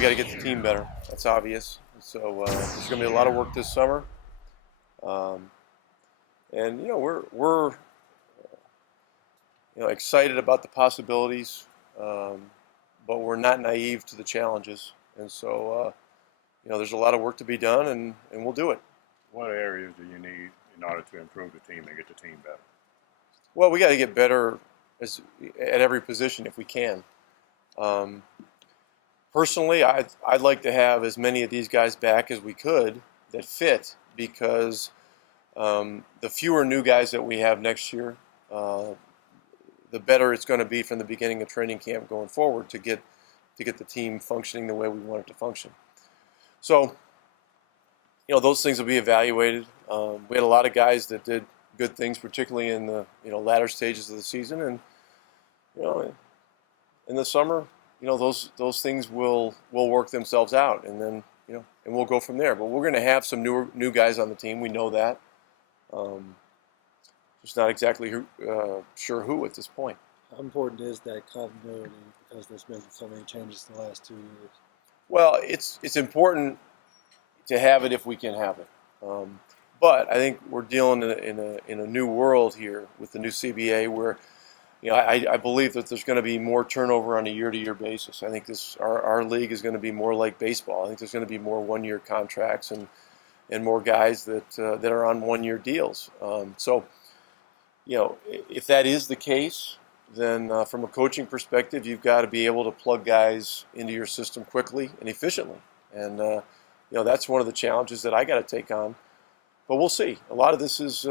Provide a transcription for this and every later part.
we got to get the team better. That's obvious. So there's going to be a lot of work this summer, um, and we're excited about the possibilities, but we're not naive to the challenges. And so there's a lot of work to be done, and we'll do it. What areas do you need in order to improve the team and get the team better? Well, we got to get better at every position if we can. Personally, I'd like to have as many of these guys back as we could that fit, because the fewer new guys that we have next year, the better it's going to be from the beginning of training camp going forward to get the team functioning the way we want it to function. So, those things will be evaluated. We had a lot of guys that did good things, particularly in the latter stages of the season, and in the summer, those things will work themselves out, and then and we'll go from there. But we're going to have some new guys on the team. We know that. Just not exactly sure who at this point. How important is that continuity, because there's been so many changes in the last 2 years? Well, it's important to have it if we can have it. But I think we're dealing in a new world here with the new CBA, where I believe that there's going to be more turnover on a year-to-year basis. I think our league is going to be more like baseball. I think there's going to be more one-year contracts and more guys that are on one-year deals. So if that is the case, then from a coaching perspective, you've got to be able to plug guys into your system quickly and efficiently. And that's one of the challenges that I got to take on. But we'll see. A lot of this is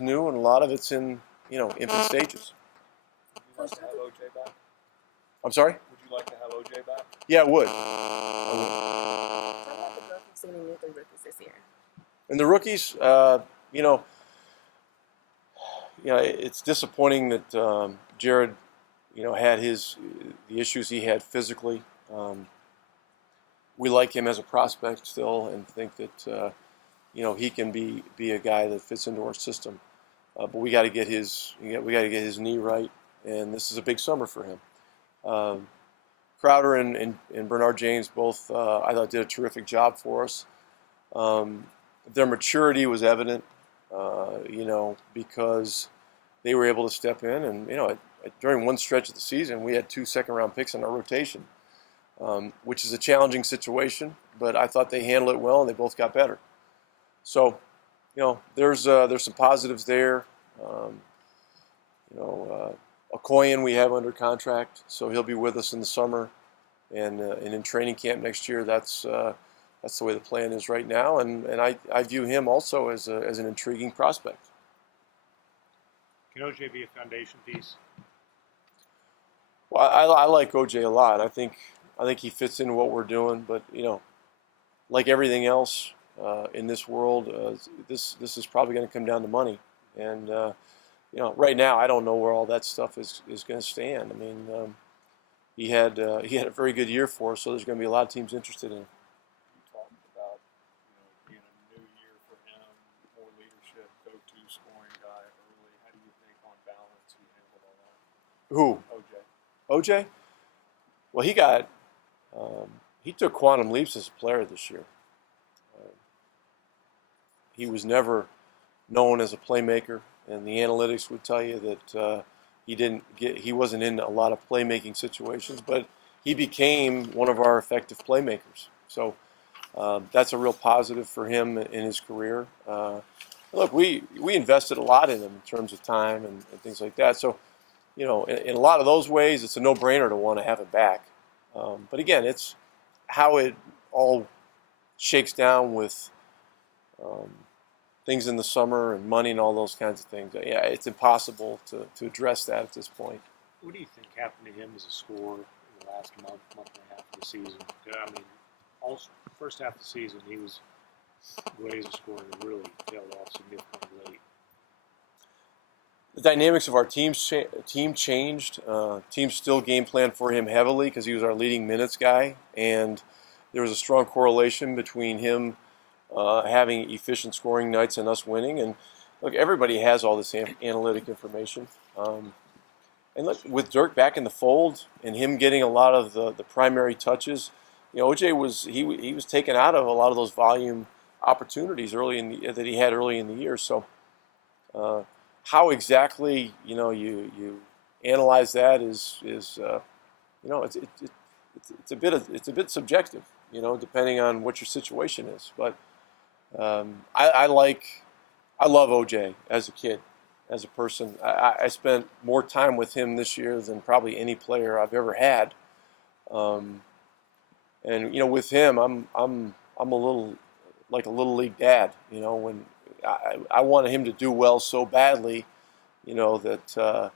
new, and a lot of it's in infant stages. Would you like to have OJ back? I'm sorry? Would you like to have OJ back? Yeah, I would. How about the growth you've seen in youth and rookies this year? And the rookies, it's disappointing that Jared, had the issues he had physically. We like him as a prospect still, and think that he can be a guy that fits into our system. But we got to get his knee right, and this is a big summer for him. Crowder and Bernard James both, I thought, did a terrific job for us. Their maturity was evident, because they were able to step in, and during one stretch of the season, we had 2 second-round picks in our rotation, which is a challenging situation. But I thought they handled it well, and they both got better. So, there's some positives there. Okoyen we have under contract, so he'll be with us in the summer, and in training camp next year. That's the way the plan is right now, and I view him also as an intriguing prospect. Can OJ be a foundation piece? Well, I like OJ a lot. I think he fits into what we're doing, but like everything else in this world, this is probably going to come down to money, and right now I don't know where all that stuff is going to stand. I mean, he had a very good year for us, so there's going to be a lot of teams interested in him. You talked about being a new year for him, more leadership, go-to scoring guy early. How do you think on balance he handled all that? Who? OJ. OJ? Well, he took quantum leaps as a player this year. He was never known as a playmaker, and the analytics would tell you that he wasn't in a lot of playmaking situations, but he became one of our effective playmakers. So that's a real positive for him in his career. Look, we invested a lot in him in terms of time and things like that. So, in a lot of those ways, it's a no-brainer to want to have him back. But again, it's how it all shakes down with things in the summer and money and all those kinds of things. Yeah, it's impossible to address that at this point. What do you think happened to him as a scorer in the last month and a half of the season? I mean, also, first half of the season, he was great as a scorer and really tailed off significantly late. The dynamics of our team changed. Team still game planned for him heavily because he was our leading minutes guy, and there was a strong correlation between him having efficient scoring nights and us winning. And look, everybody has all this analytic information. And look, with Dirk back in the fold and him getting a lot of the primary touches, OJ was taken out of a lot of those volume opportunities that he had early in the year. So how exactly you analyze that is it's a bit subjective, depending on what your situation is. But I love OJ as a kid, as a person. I spent more time with him this year than probably any player I've ever had. And with him, I'm a little like a little league dad. When I wanted him to do well so badly, that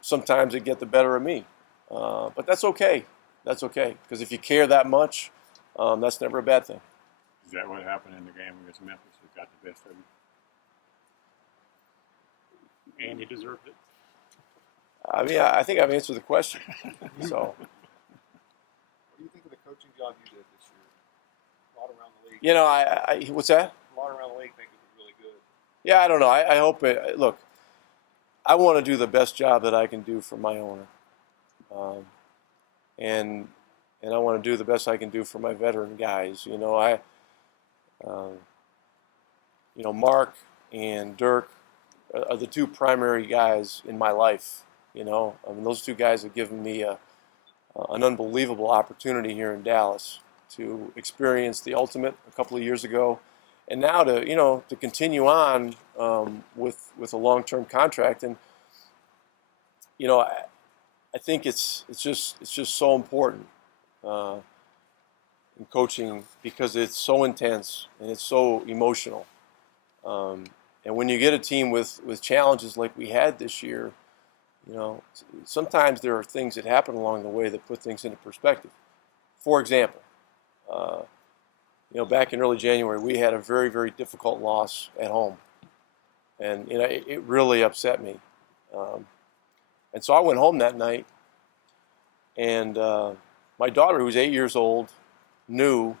sometimes it get the better of me. But that's okay. That's okay, because if you care that much, that's never a bad thing. Is that what happened in the game against Memphis? It got the best of you? And you deserved it. I mean, I think I've answered the question. So. What do you think of the coaching job you did this year? A lot around the league. What's that? A lot around the league think it was really good. Yeah, I don't know. I hope it. Look, I want to do the best job that I can do for my owner, and I want to do the best I can do for my veteran guys. Mark and Dirk are the two primary guys in my life. Those two guys have given me an unbelievable opportunity here in Dallas to experience the ultimate a couple of years ago, and now to continue on with a long-term contract. And I think it's just so important in coaching, because it's so intense and it's so emotional. And when you get a team with challenges like we had this year, sometimes there are things that happen along the way that put things into perspective. For example, back in early January, we had a very, very difficult loss at home. And, it really upset me. And so I went home that night, and my daughter, who was 8 years old, knew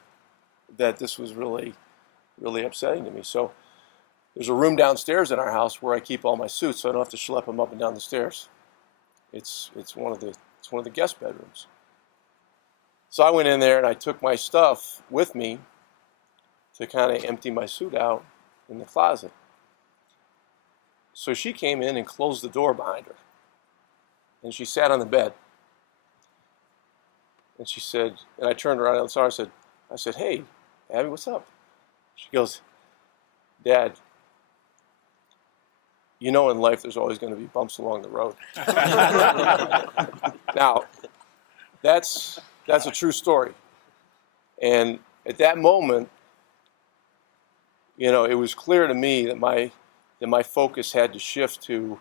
that this was really, really upsetting to me. So there's a room downstairs in our house where I keep all my suits, so I don't have to schlep them up and down the stairs. It's one of the guest bedrooms. So I went in there and I took my stuff with me to kind of empty my suit out in the closet. So she came in and closed the door behind her. And she sat on the bed. And she said, and I turned around and I said, "Hey, Abby, what's up?" She goes, "Dad, in life there's always going to be bumps along the road." Now, that's a true story. And at that moment, it was clear to me that my focus had to shift to,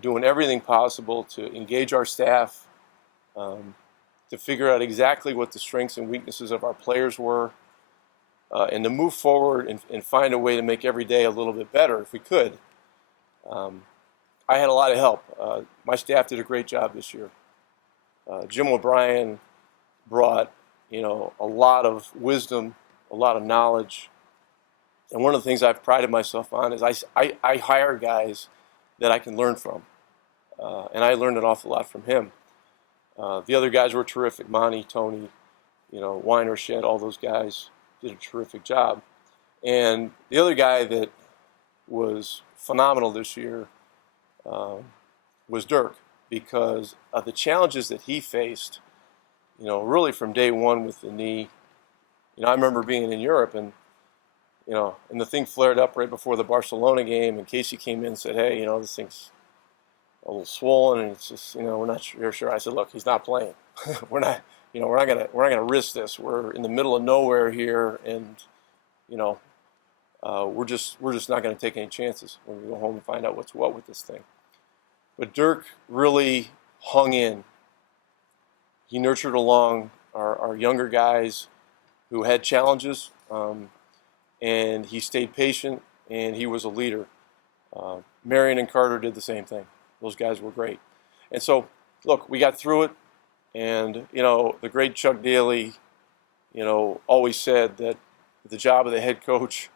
doing everything possible to engage our staff, to figure out exactly what the strengths and weaknesses of our players were, and to move forward and find a way to make every day a little bit better if we could. I had a lot of help. My staff did a great job this year. Jim O'Brien brought, a lot of wisdom, a lot of knowledge. And one of the things I've prided myself on is I hire guys that I can learn from. And I learned an awful lot from him. The other guys were terrific. Monty, Tony, Weiner, Shed, all those guys did a terrific job. And the other guy that was phenomenal this year was Dirk, because of the challenges that he faced, really from day one with the knee. I remember being in Europe and the thing flared up right before the Barcelona game, and Casey came in and said, "Hey, this thing's a little swollen, and it's just, we're not sure." I said, "Look, he's not playing. we're not gonna risk this. We're in the middle of nowhere here, and we're just not gonna take any chances when we go home and find out what's what with this thing." But Dirk really hung in. He nurtured along our younger guys who had challenges, and he stayed patient, and he was a leader. Marion and Carter did the same thing. Those guys were great. And so, look, we got through it, and, the great Chuck Daly, always said that the job of the head coach,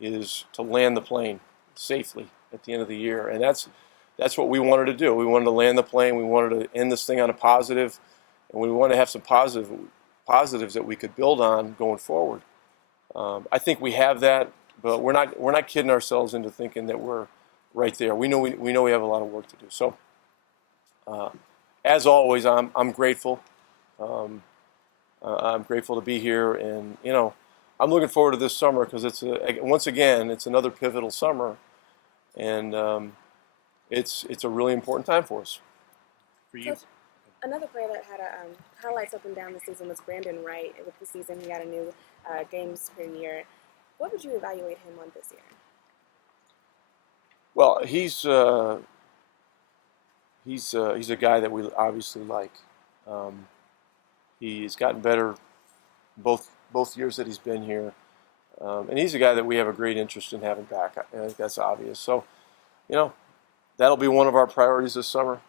is to land the plane safely at the end of the year. And that's what we wanted to do. We wanted to land the plane. We wanted to end this thing on a positive. and we want to have some positives that we could build on going forward. I think we have that, but we're not kidding ourselves into thinking that we're right there. We know we have a lot of work to do. So, as always, I'm grateful. I'm grateful to be here, and I'm looking forward to this summer because once again it's another pivotal summer, and it's a really important time for us. For you, Coach, another player that had highlights up and down the season was Brandon Wright. With the season, he got a new games per year. What would you evaluate him on this year? Well, he's a guy that we obviously like. He's gotten better both years that he's been here, and he's a guy that we have a great interest in having back. I think that's obvious. So, that'll be one of our priorities this summer.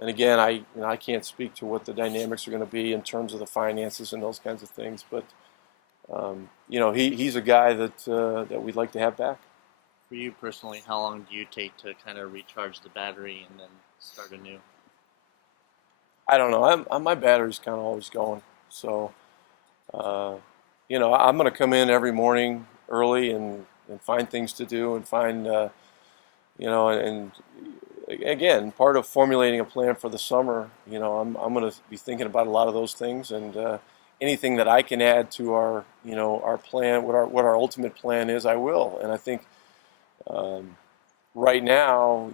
And again, I can't speak to what the dynamics are going to be in terms of the finances and those kinds of things, but he's a guy that we'd like to have back. for you personally, how long do you take to kind of recharge the battery and then start anew? I don't know. My battery's kind of always going. So, I'm going to come in every morning early and find things to do and find, and again, part of formulating a plan for the summer, I'm going to be thinking about a lot of those things, and anything that I can add to our plan, what our ultimate plan is, I will. And I think right now,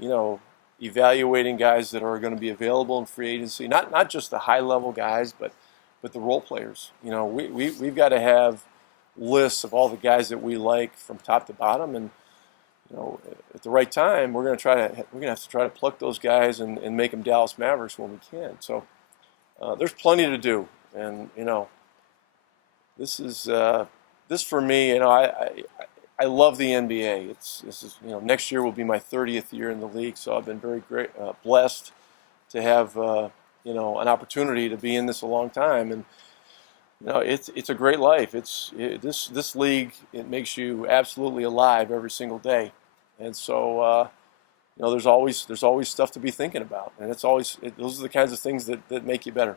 evaluating guys that are going to be available in free agency, not just the high level guys, but the role players. We've got to have lists of all the guys that we like from top to bottom, and at the right time, we're going to have to try to pluck those guys and make them Dallas Mavericks when we can. So there's plenty to do, and this for me, I love the NBA. This is next year will be my 30th year in the league, so I've been very blessed to have an opportunity to be in this a long time, and it's a great life. This league, it makes you absolutely alive every single day, and so there's always stuff to be thinking about, and those are the kinds of things that make you better.